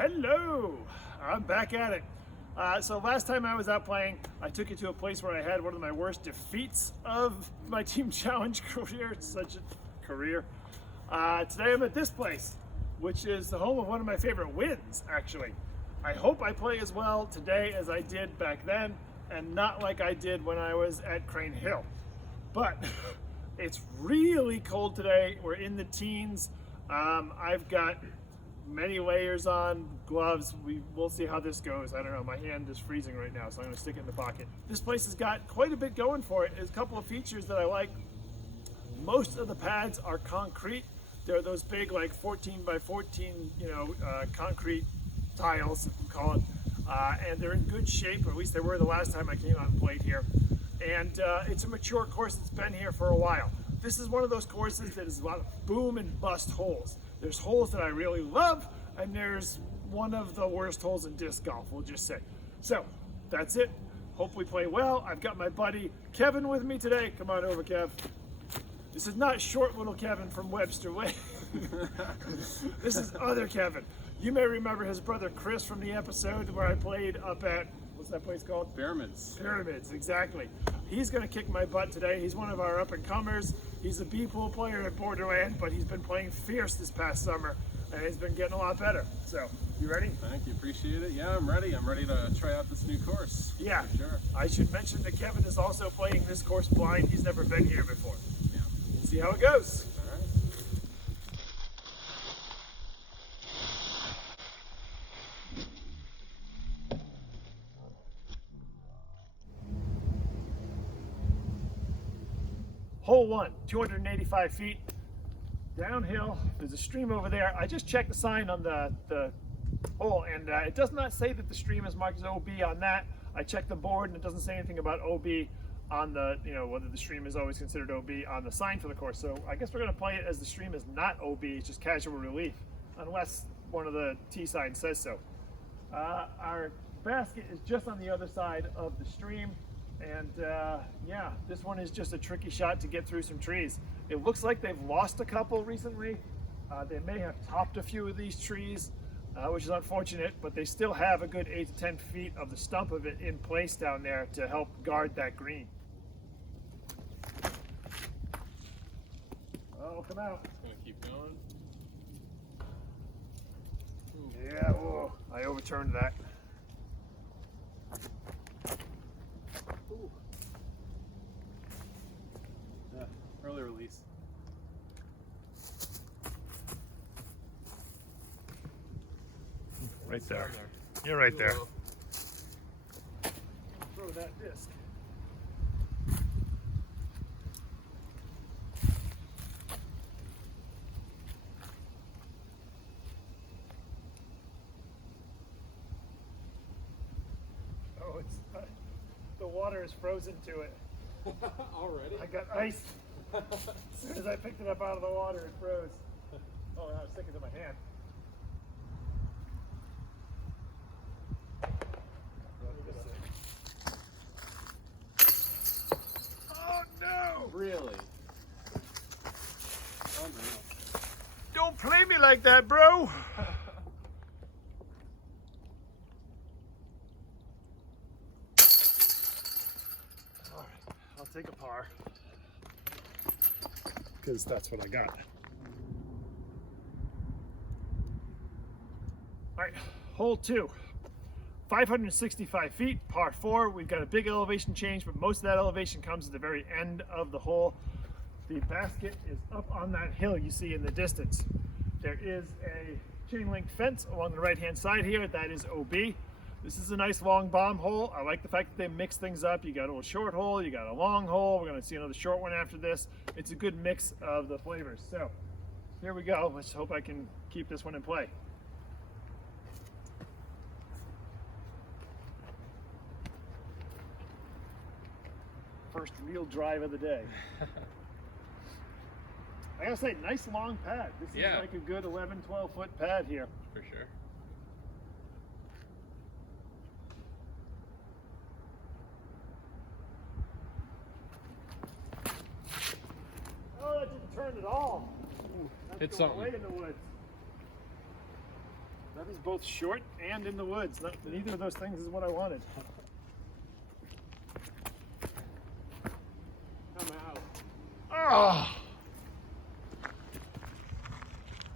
Hello, I'm back at it. So last time I was out playing, I took you to a place where I had one of my worst defeats of my team challenge career. It's such a career. Today I'm at this place, which is the home of one of my favorite wins, actually. I hope I play as well today as I did back then, and not like I did when I was at Crane Hill. But it's really cold today. We're in the teens. I've got many layers on, gloves. We'll see how this goes. I don't know, my hand is freezing right now, so I'm gonna stick it in the pocket. This place has got quite a bit going for it. There's a couple of features that I like. Most of the pads are concrete. They're those big, like 14 by 14, concrete tiles, we call it. And they're in good shape, or at least they were the last time I came out and played here. And it's a mature course that's been here for a while. This is one of those courses that is a lot of boom and bust holes. There's holes that I really love, and there's one of the worst holes in disc golf, we'll just say. So, that's it. Hope we play well. I've got my buddy Kevin with me today. Come on over, Kev. This is not short little Kevin from Webster Way. This is other Kevin. You may remember his brother Chris from the episode where I played up at, what's that place called? Pyramids. Pyramids, exactly. He's going to kick my butt today. He's one of our up-and-comers. He's a B-pool player at Borderland, but he's been playing fierce this past summer, and he's been getting a lot better. So, you ready? Thank you, appreciate it. Yeah, I'm ready. I'm ready to try out this new course. Yeah, for sure. I should mention that Kevin is also playing this course blind. He's never been here before. Yeah. We'll see how it goes. All right. Hole 1, 285 feet, downhill. There's a stream over there. I just checked the sign on the hole, and it does not say that the stream is marked as OB on that. I checked the board, and it doesn't say anything about OB on the, whether the stream is always considered OB on the sign for the course. So I guess we're going to play it as the stream is not OB, it's just casual relief, unless one of the T signs says so. Our basket is just on the other side of the stream. And yeah, this one is just a tricky shot to get through some trees. It looks like they've lost a couple recently. They may have topped a few of these trees, which is unfortunate, but they still have a good 8 to 10 feet of the stump of it in place down there to help guard that green. Oh, come out. Just gonna keep going. Yeah, whoa, I overturned that. Yeah, early release. Right there. You're right there. Cool. Throw that disc. Oh, it's the water is frozen to it. Already? I got ice. As soon as I picked it up out of the water, it froze. Oh, now it's sticking to my hand. Oh no! Really? Oh no. Don't play me like that, bro! Alright, I'll take a par. Because that's what I got. Alright, hole 2. 565 feet, par 4. We've got a big elevation change, but most of that elevation comes at the very end of the hole. The basket is up on that hill you see in the distance. There is a chain link fence along the right hand side here. That is OB. This is a nice long bomb hole. I like the fact that they mix things up. You got a little short hole, you got a long hole. We're going to see another short one after this. It's a good mix of the flavors. So here we go. Let's hope I can keep this one in play. First real drive of the day. I gotta say, nice long pad. This is like a good 11, 12 foot pad here. For sure. Oh, that didn't turn at all. That's Hit going something. way in the woods. That is both short and in the woods. Neither of those things is what I wanted. Come out. Oh.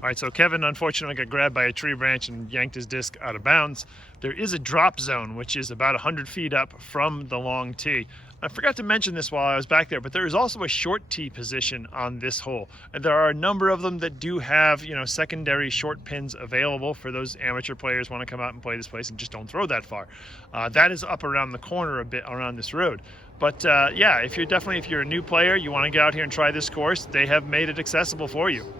All right, so Kevin unfortunately got grabbed by a tree branch and yanked his disc out of bounds. There is a drop zone, which is about 100 feet up from the long tee. I forgot to mention this while I was back there, but there is also a short tee position on this hole. And there are a number of them that do have, secondary short pins available for those amateur players who want to come out and play this place and just don't throw that far. That is up around the corner a bit around this road. But yeah, if you're a new player, you want to get out here and try this course, they have made it accessible for you.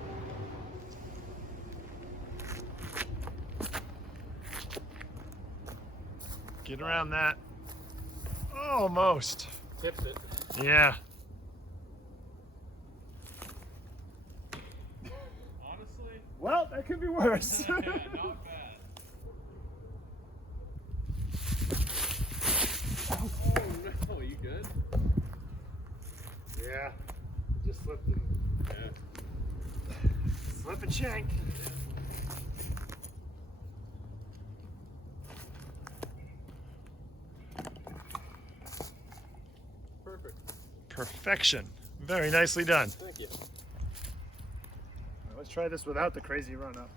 Get around that. Almost. Tips it. Yeah. Honestly? Well, that could be worse. Not bad. Oh no, you good? Yeah. Just slipped and slip and shank. Perfect. Perfection. Very nicely done. Thank you. Let's try this without the crazy run up.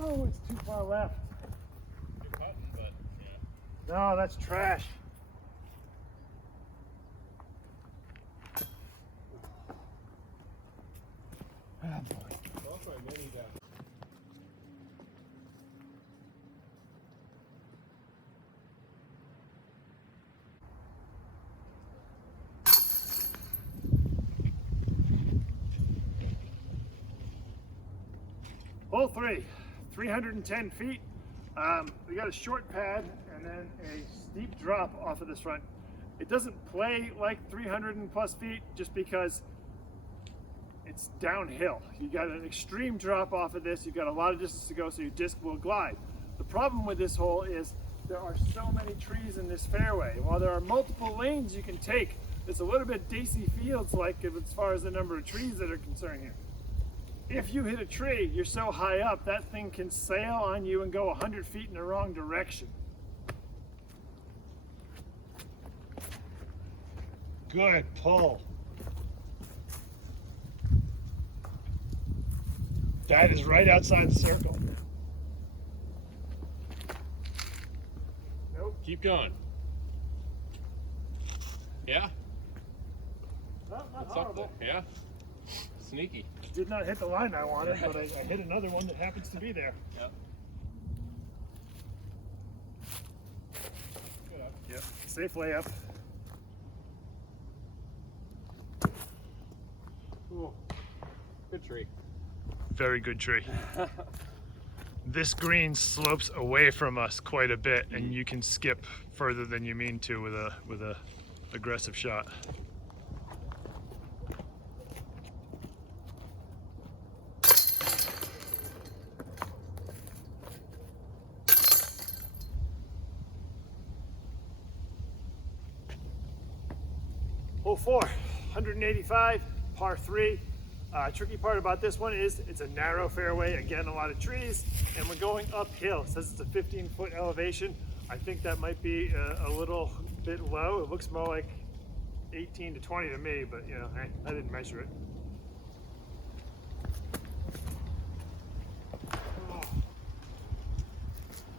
Oh, it's too far left. You're putting, but yeah. No, that's trash. Oh boy. Lost my mini down. Hole 3, 310 feet. We got a short pad and then a steep drop off of this front. It doesn't play like 300 and plus feet just because it's downhill. You got an extreme drop off of this. You've got a lot of distance to go, so your disc will glide. The problem with this hole is there are so many trees in this fairway. While there are multiple lanes you can take, it's a little bit Daisy Fields like as far as the number of trees that are concerned here. If you hit a tree, you're so high up, that thing can sail on you and go 100 feet in the wrong direction. Good pull. That is right outside the circle. Nope. Keep going. Yeah? Not It's up horrible. there. Yeah? Sneaky. Did not hit the line I wanted, but I hit another one that happens to be there. Yep. Good up. Yep. Safe layup. Ooh. Good tree. Very good tree. This green slopes away from us quite a bit, and you can skip further than you mean to with a aggressive shot. Hole 4, 185, par 3. Tricky part about this one is it's a narrow fairway, again a lot of trees, and we're going uphill. It says it's a 15-foot elevation. I think that might be a little bit low. It looks more like 18 to 20 to me, but I didn't measure it.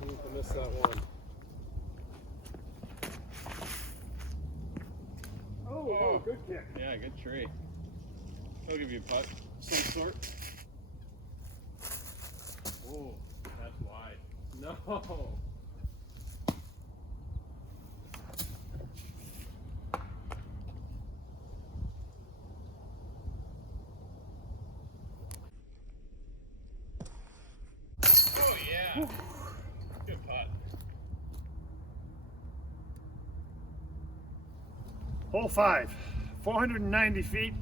I missed that one. Oh, good kick. Yeah, good tree. I'll give you a putt. Some sort. Oh, that's wide. No. Oh yeah. Good putt. Hole 5, 490 feet,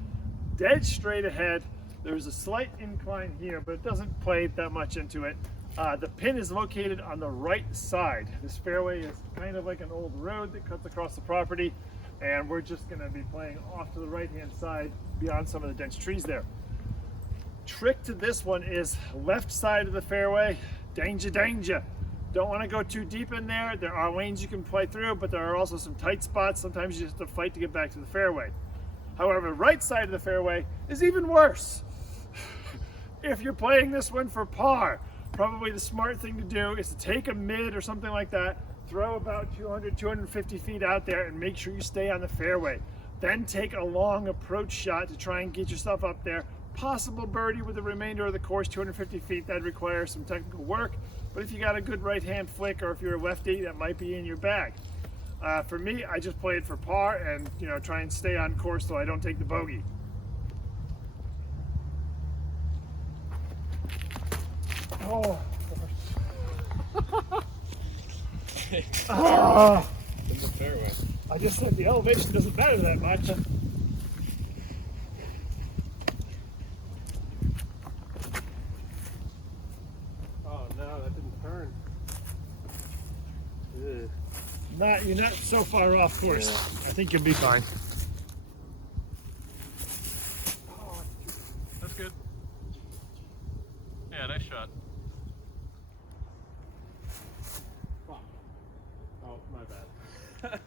dead straight ahead. There's a slight incline here, but it doesn't play that much into it. The pin is located on the right side. This fairway is kind of like an old road that cuts across the property, and we're just going to be playing off to the right-hand side beyond some of the dense trees there. Trick to this one is left side of the fairway, danger, danger. Don't want to go too deep in there. There are lanes you can play through, but there are also some tight spots. Sometimes you just have to fight to get back to the fairway. However, right side of the fairway is even worse. If you're playing this one for par, probably the smart thing to do is to take a mid or something like that, throw about 200, 250 feet out there and make sure you stay on the fairway. Then take a long approach shot to try and get yourself up there. Possible birdie with the remainder of the course, 250 feet, that requires some technical work. But if you got a good right-hand flick, or if you're a lefty, that might be in your bag. For me, I just play it for par and try and stay on course so I don't take the bogey. Oh. Oh. In the fairway. I just said the elevation doesn't matter that much. Oh no, that didn't turn. You're not so far off course. Yeah. I think you'll be fine. That's good. Yeah, nice shot. Oh, my bad.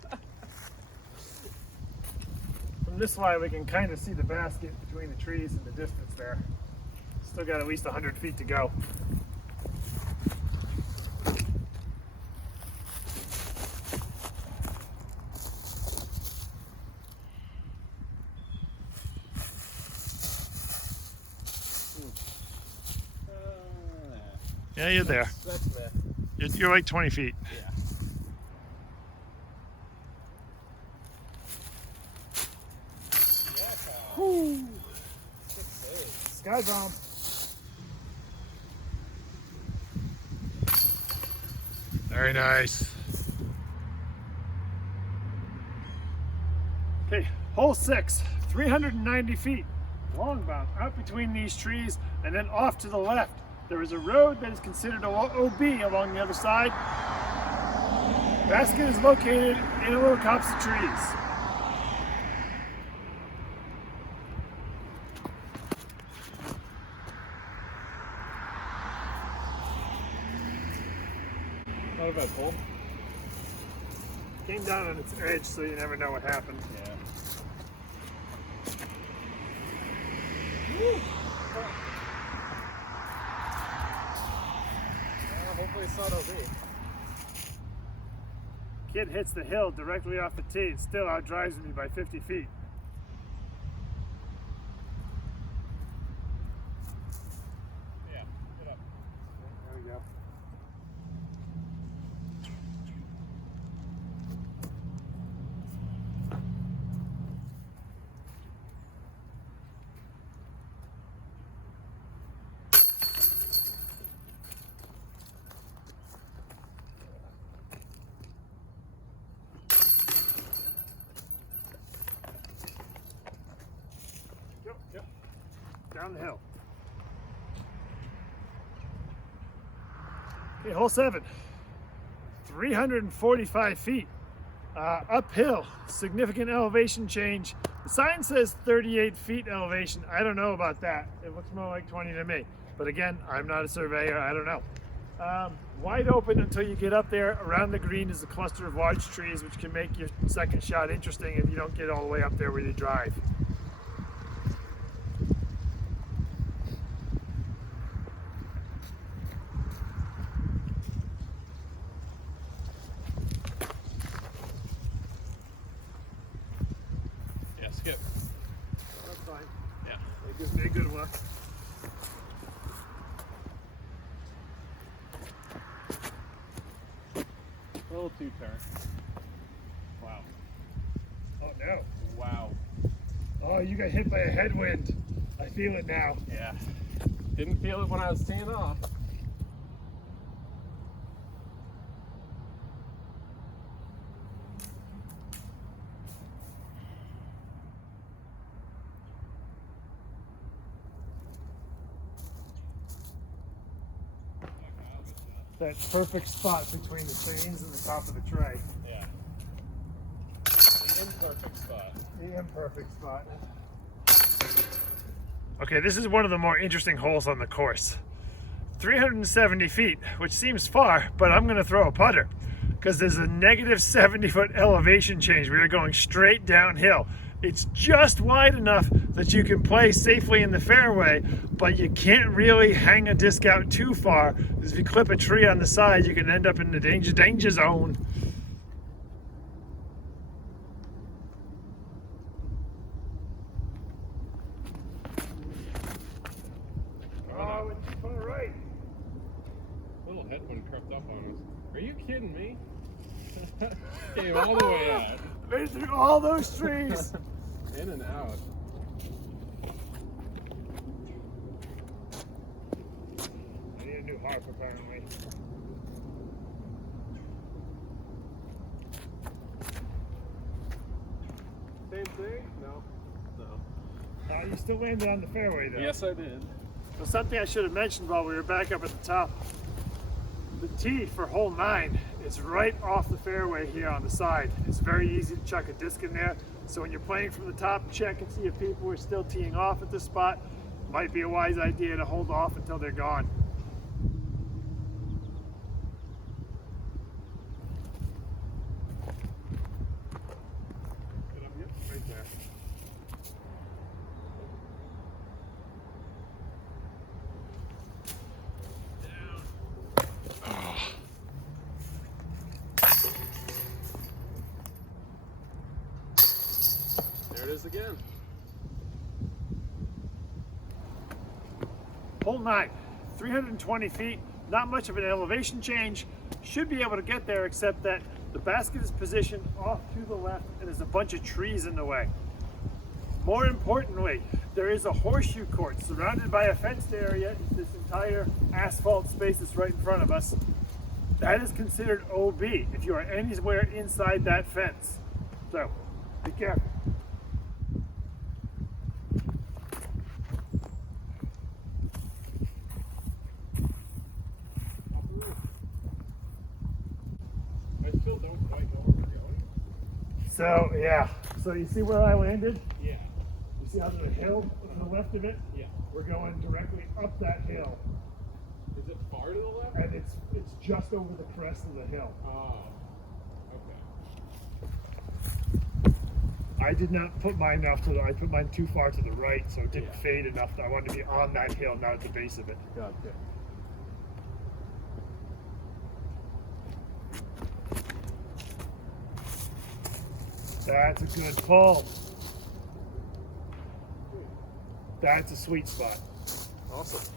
From this slide, we can kind of see the basket between the trees and the distance there. Still got at least 100 feet to go. Yeah, you're there. That's there. You're like 20 feet. Yeah. Whew. Sky bomb. Very nice. Okay, hole 6, 390 feet. Long bomb out between these trees and then off to the left. There is a road that is considered a OB along the other side. Basket is located in a little copse of trees. Not a bad hole. Came down on its edge, so you never know what happened. Yeah. Hopefully it's not OB. Kid hits the hill directly off the tee. It still outdrives me by 50 feet. Yeah, get up. There we go. Yep. Down the hill. Okay, hole 7. 345 feet. Uphill, significant elevation change. The sign says 38 feet elevation. I don't know about that. It looks more like 20 to me. But again, I'm not a surveyor. I don't know. Wide open until you get up there. Around the green is a cluster of large trees, which can make your second shot interesting if you don't get all the way up there where you drive. Yeah, skip. That's fine. Yeah. It gives me a good look. A little two turn. Wow. Oh no. Wow. Oh, you got hit by a headwind. I feel it now. Yeah. Didn't feel it when I was teeing off. That perfect spot between the chains and the top of the tray. Yeah. The in imperfect spot. The imperfect spot. Okay, this is one of the more interesting holes on the course. 370 feet, which seems far, but I'm going to throw a putter because there's a negative 70-foot elevation change. We are going straight downhill. It's just wide enough that you can play safely in the fairway, but you can't really hang a disc out too far because if you clip a tree on the side, you can end up in the danger zone. Oh, it's too far right. Little headwind crept up on us. Are you kidding me? Came all the way out. Made it through all those trees. In and out. I need a new harp, apparently. Same thing? No. No. You still landed on the fairway, though. Yes, I did. Well, something I should have mentioned while we were back up at the top. The tee for hole 9 is right off the fairway here on the side. It's very easy to chuck a disc in there. So when you're playing from the top, check and see if people are still teeing off at this spot. Might be a wise idea to hold off until they're gone. Yep, right there. There it is again. Hole 9, 320 feet, not much of an elevation change. Should be able to get there, except that the basket is positioned off to the left and there's a bunch of trees in the way. More importantly, there is a horseshoe court surrounded by a fenced area. It's this entire asphalt space that's right in front of us. That is considered OB if you are anywhere inside that fence. So, be careful. I still don't quite know where we're going. So, yeah. So you see where I landed? Yeah. You see how there's a hill to the left of it? Yeah. We're going directly up that hill. Is it far to the left? And it's just over the crest of the hill. Oh. Okay. I did not put mine I put mine too far to the right, so it didn't Yeah. fade enough. I wanted to be on that hill, not at the base of it. Gotcha. That's a good pull. That's a sweet spot. Awesome.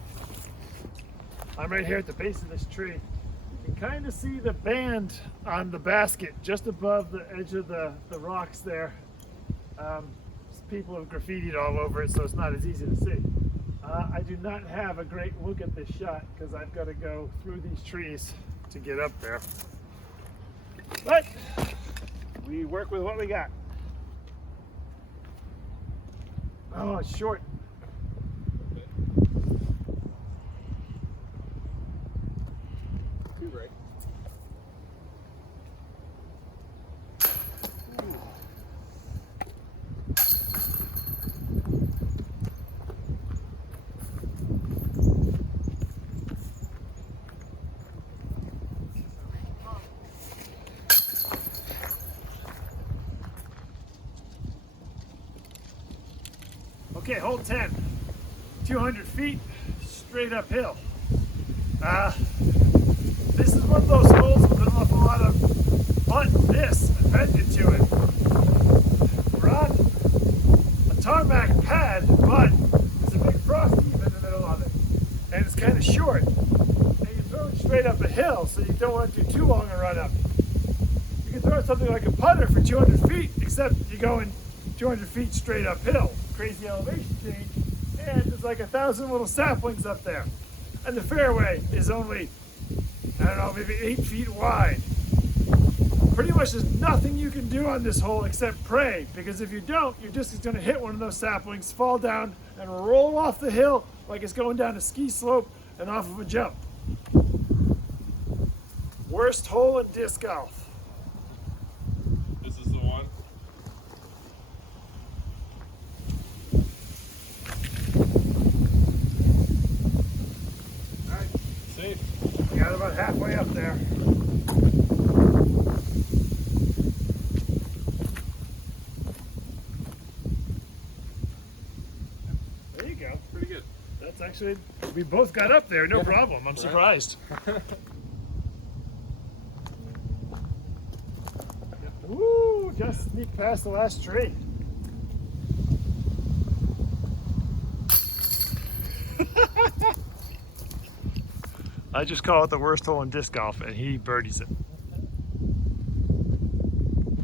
I'm right here at the base of this tree. You can kind of see the band on the basket just above the edge of the rocks there. People have graffitied all over it, so it's not as easy to see. I do not have a great look at this shot because I've got to go through these trees to get up there. But we work with what we got. Oh, it's short. Okay. Two right. Okay, hole 10, 200 feet, straight uphill. This is one of those holes with an awful lot of butt this appended to it. We're on a tarmac pad, but there's a big frost heap in the middle of it. And it's kind of short. And you throw it straight up a hill, so you don't want to do too long a run up. You can throw something like a putter for 200 feet, except you're going 200 feet straight uphill. Crazy elevation change, and there's like 1,000 little saplings up there. And the fairway is only, I don't know, maybe 8 feet wide. Pretty much there's nothing you can do on this hole except pray, because if you don't, you're just going to hit one of those saplings, fall down, and roll off the hill like it's going down a ski slope and off of a jump. Worst hole in disc golf. This is the one. halfway up there. There you go. Pretty good. That's actually, we both got up there, no Yeah. problem. I'm Right. surprised. Woo, just sneaked past the last tree. I just call it the worst hole in disc golf, and he birdies it.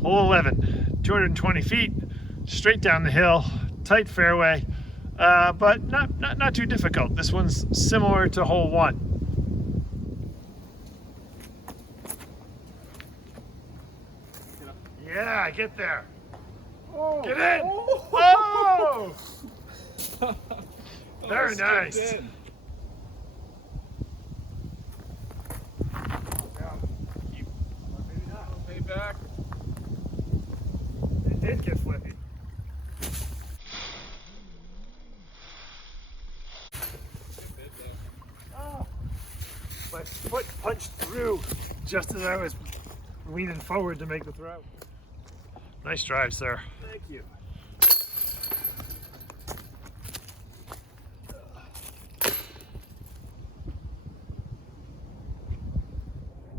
Hole 11, 220 feet, straight down the hill, tight fairway, but not too difficult. This one's similar to hole 1. Yeah, get there. Oh. Get in. Oh. Oh! Very nice. Way back. It did get flippy. Oh, my foot punched through just as I was leaning forward to make the throw. Nice drive, sir. Thank you.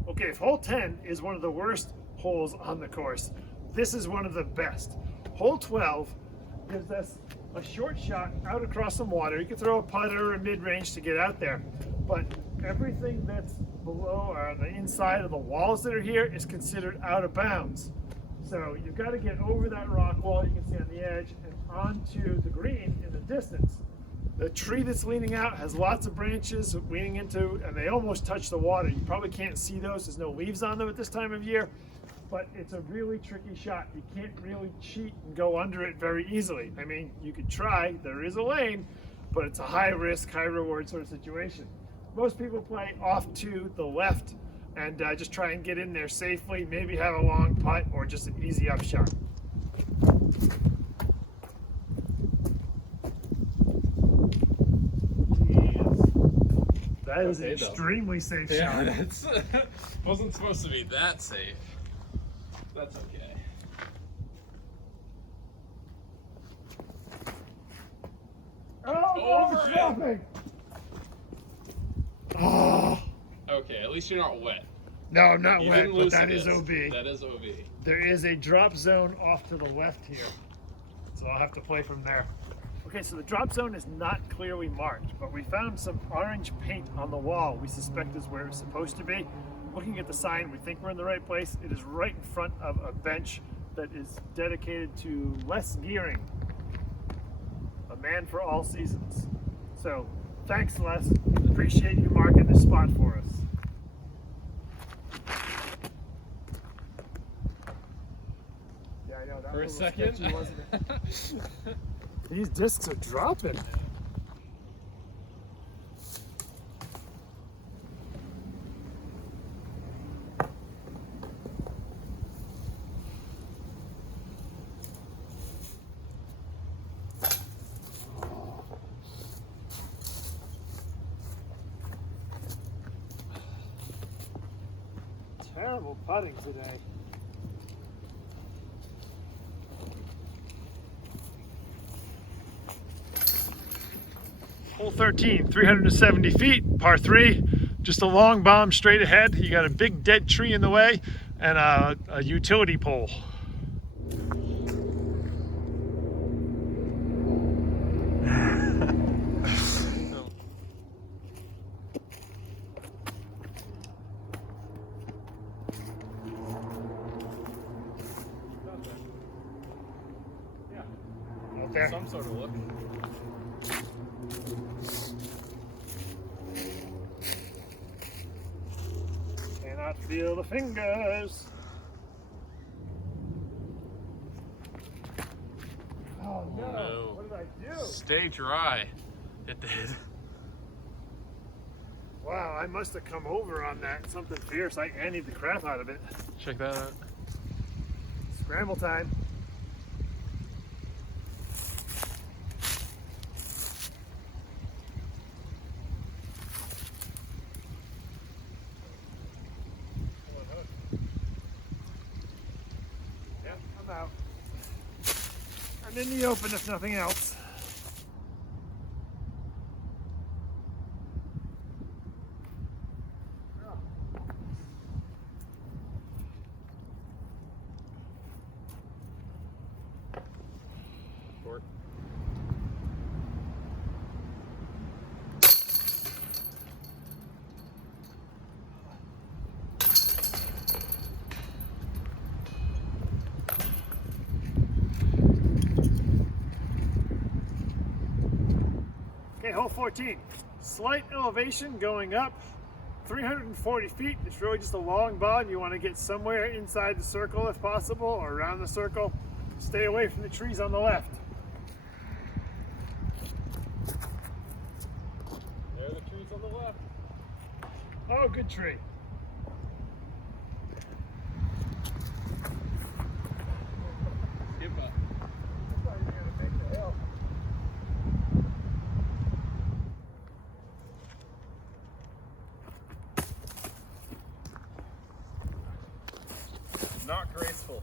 Okay, if hole 10 is one of the worst holes on the course, this is one of the best. Hole 12 gives us a short shot out across some water. You can throw a putter or a mid-range to get out there, but everything that's below or on the inside of the walls that are here is considered out of bounds. So you've got to get over that rock wall you can see on the edge and onto the green in the distance. The tree that's leaning out has lots of branches leaning into, and they almost touch the water. You probably can't see those. There's no leaves on them at this time of year, but it's a really tricky shot. You can't really cheat and go under it very easily. I mean, you could try. There is a lane, but it's a high risk, high reward sort of situation. Most people play off to the left and just try and get in there safely, maybe have a long putt or just an easy up shot. That is an extremely safe shot. It's wasn't supposed to be that safe. That's okay. Oh, Over it's it. dropping! Oh. Okay, at least you're not wet. No, I'm not You wet, didn't but lose that this. is OB. That is OB. There is a drop zone off to the left here, so I'll have to play from there. Okay, so the drop zone is not clearly marked, but we found some orange paint on the wall we suspect is where it's supposed to be. Looking at the sign, we think we're in the right place. It is right in front of a bench that is dedicated to Les Gearing, a man for all seasons. So, thanks Les, appreciate you marking this spot for us. Yeah, I know, that For a was second. sketchy, wasn't it? These discs are dropping. Terrible putting today. Hole 13, 370 feet, par 3. Just a long bomb straight ahead. You got a big dead tree in the way and a utility pole. Out there. Some sort of look. Cannot feel the fingers. Oh no. No. What did I do? Stay dry. It did. Wow, I must have come over on that. Something fierce. I annied the crap out of it. Check that out. Scramble time. I'm out. I'm in the open if nothing else. Short. Okay, hole 14. Slight elevation going up, 340 feet. It's really just a long ball. You want to get somewhere inside the circle if possible, or around the circle. Stay away from the trees on the left. There are the trees on the left. Oh, good tree. Skip up. I thought you were going to make the hill. Not graceful.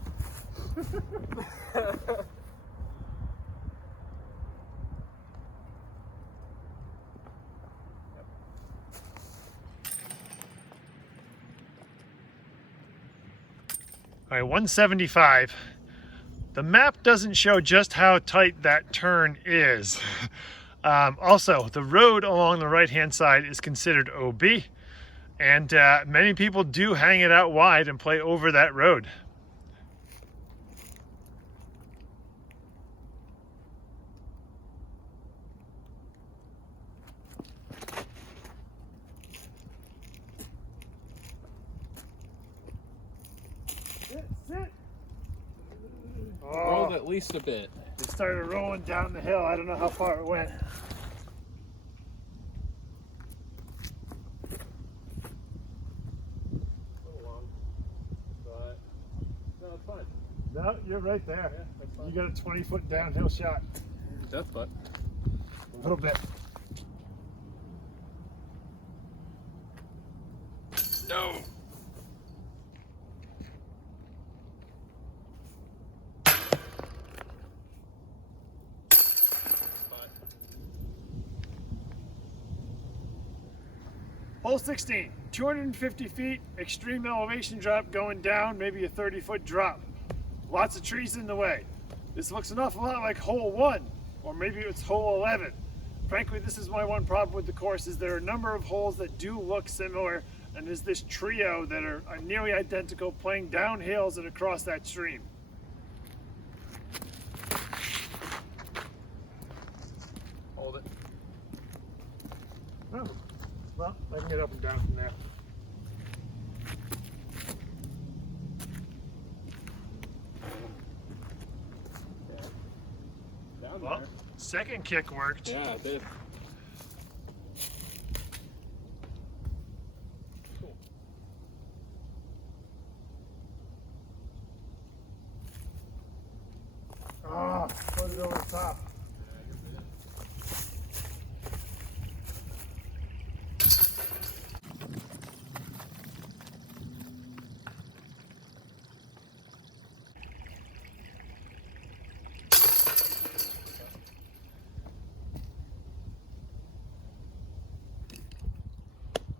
All right, 175. The map doesn't show just how tight that turn is. Also, the road along the right-hand side is considered OB, and many people do hang it out wide and play over that road. Sit. Rolled at least a bit. It started rolling down the hill. I don't know how far it went. A little long, but no, it's fine. No, you're right there. Yeah, that's fine. You got a 20-foot downhill shot. Death butt. A little bit. No. Hole 16, 250 feet, extreme elevation drop going down, maybe a 30-foot drop. Lots of trees in the way. This looks an awful lot like hole 1, or maybe it's hole 11. Frankly, this is my one problem with the course, is there are a number of holes that do look similar, and there's this trio that are nearly identical playing down hills and across that stream. Hold it. Oh, well, I can get up and down from there. Down Well, there. second kick worked. Yeah, it did. Cool. Ah, put it over the top.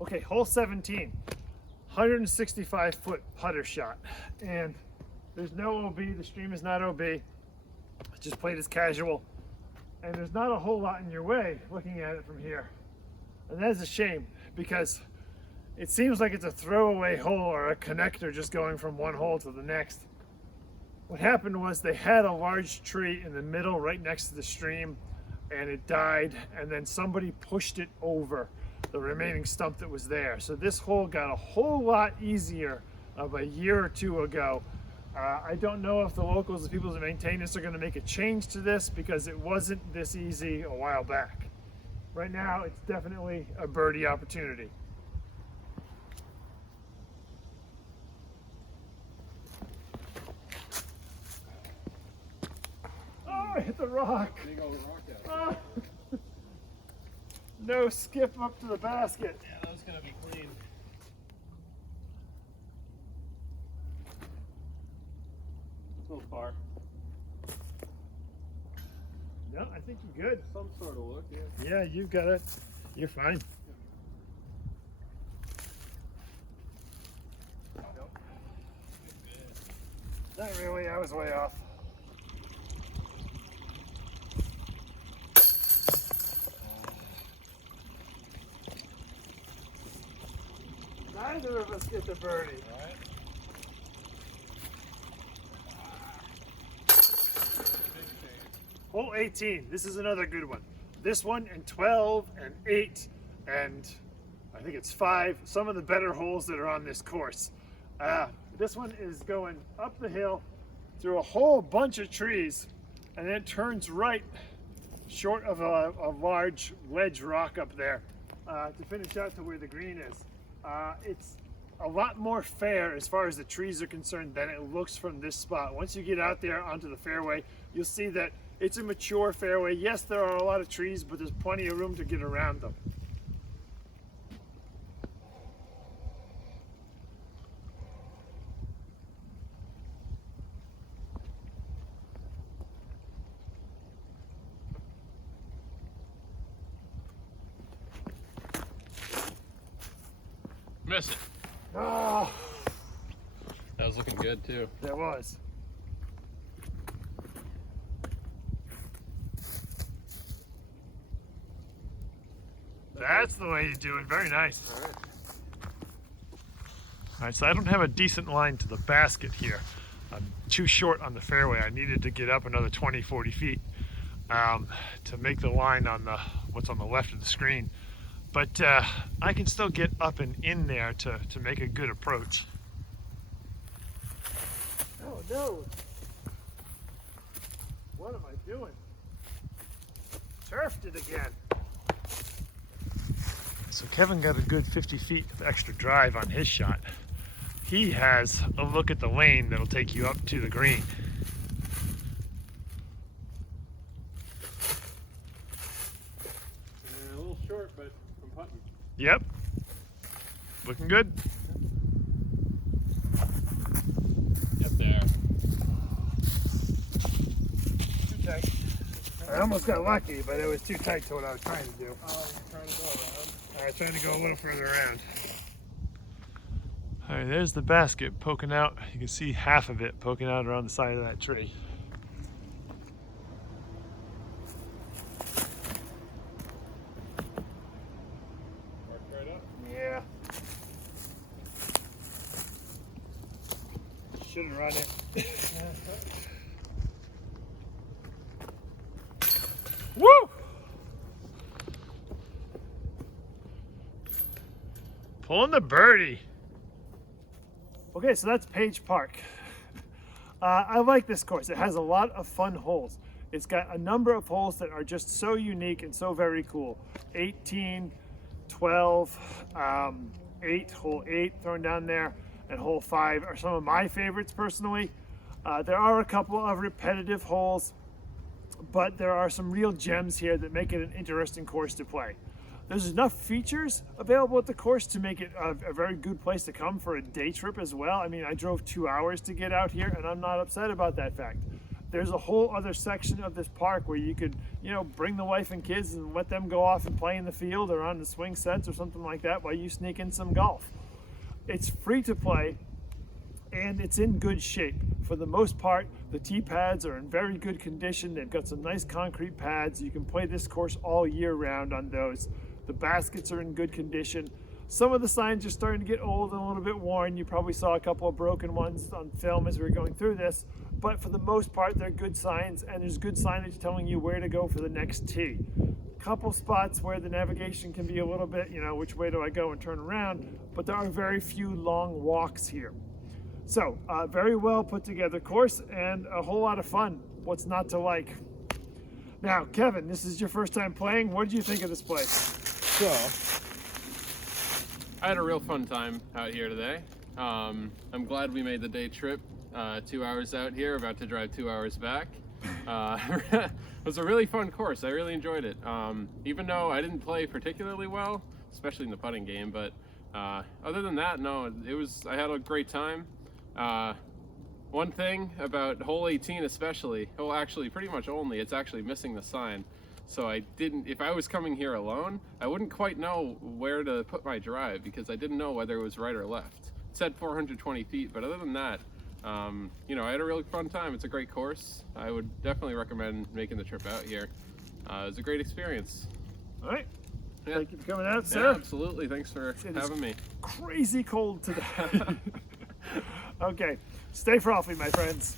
Okay, hole 17, 165-foot putter shot. And there's no OB, the stream is not OB. It's just played as casual. And there's not a whole lot in your way looking at it from here. And that is a shame, because it seems like it's a throwaway hole or a connector just going from one hole to the next. What happened was they had a large tree in the middle right next to the stream, and it died, and then somebody pushed it over the remaining stump that was there. So this hole got a whole lot easier of a year or two ago. I don't know if the locals, the people that maintain this, are going to make a change to this, because it wasn't this easy a while back. Right now, it's definitely a birdie opportunity. Oh, I hit the rock. Big old rock out. Ah. No skip up to the basket. Yeah, that was gonna be clean. a little far. No, I think you're good. Some sort of look, yeah. Yeah, you've got it. You're fine. Nope. Not really, I was way off. Neither of us get the birdie. All right. Hole 18, this is another good one. This one and 12 and 8 and I think it's 5, some of the better holes that are on this course. This one is going up the hill through a whole bunch of trees and then it turns right short of a large ledge rock up there to finish out to where the green is. It's a lot more fair as far as the trees are concerned than it looks from this spot. Once you get out there onto the fairway, you'll see that it's a mature fairway. Yes, there are a lot of trees, but there's plenty of room to get around them. Miss it. Oh, That was looking good too. that was. That's the way you do it. Very nice. All right. All right, so I don't have a decent line to the basket here. I'm too short on the fairway. I needed to get up another 20, 40 feet to make the line on what's on the left of the screen. But I can still get up and in there to make a good approach. Oh no! What am I doing? Turfed it again. So Kevin got a good 50 feet of extra drive on his shot. He has a look at the lane that'll take you up to the green. A little short, but I'm putting. Yep. Looking good. Get there. Too tight. I almost got lucky, but it was too tight to what I was trying to do. Oh, you're trying to go around? I was trying to go a little further around. All right, there's the basket poking out. You can see half of it poking out around the side of that tree. Mark right up. Yeah. Shouldn't run it. Woo! Pulling the birdie. Okay, so that's Page Park. I like this course. It has a lot of fun holes. It's got a number of holes that are just so unique and so very cool. 18, 12, 8, hole 8 thrown down there, and hole 5 are some of my favorites personally. There are a couple of repetitive holes, but there are some real gems here that make it an interesting course to play. There's enough features available at the course to make it a very good place to come for a day trip as well. I mean, I drove 2 hours to get out here and I'm not upset about that fact. There's a whole other section of this park where you could, bring the wife and kids and let them go off and play in the field or on the swing sets or something like that while you sneak in some golf. It's free to play and it's in good shape. For the most part, the tee pads are in very good condition. They've got some nice concrete pads. You can play this course all year round on those. The baskets are in good condition. Some of the signs are starting to get old and a little bit worn. You probably saw a couple of broken ones on film as we were going through this, but for the most part, they're good signs and there's good signage telling you where to go for the next tee. Couple spots where the navigation can be a little bit, which way do I go and turn around, but there are very few long walks here. So, very well put together course and a whole lot of fun. What's not to like? Now, Kevin, this is your first time playing. What did you think of this place? So, I had a real fun time out here today. I'm glad we made the day trip. 2 hours out here, about to drive 2 hours back. It was a really fun course. I really enjoyed it. Even though I didn't play particularly well, especially in the putting game, but other than that, no, I had a great time. One thing about hole 18 especially, well actually pretty much only, it's actually missing the sign. So if I was coming here alone, I wouldn't quite know where to put my drive because I didn't know whether it was right or left. It said 420 feet, but other than that, you know, I had a really fun time. It's a great course. I would definitely recommend making the trip out here. It was a great experience. All right. Yeah. Thank you for coming out, Yeah, sir. absolutely. Thanks for having me. Crazy cold today. Okay. Stay frothy, my friends.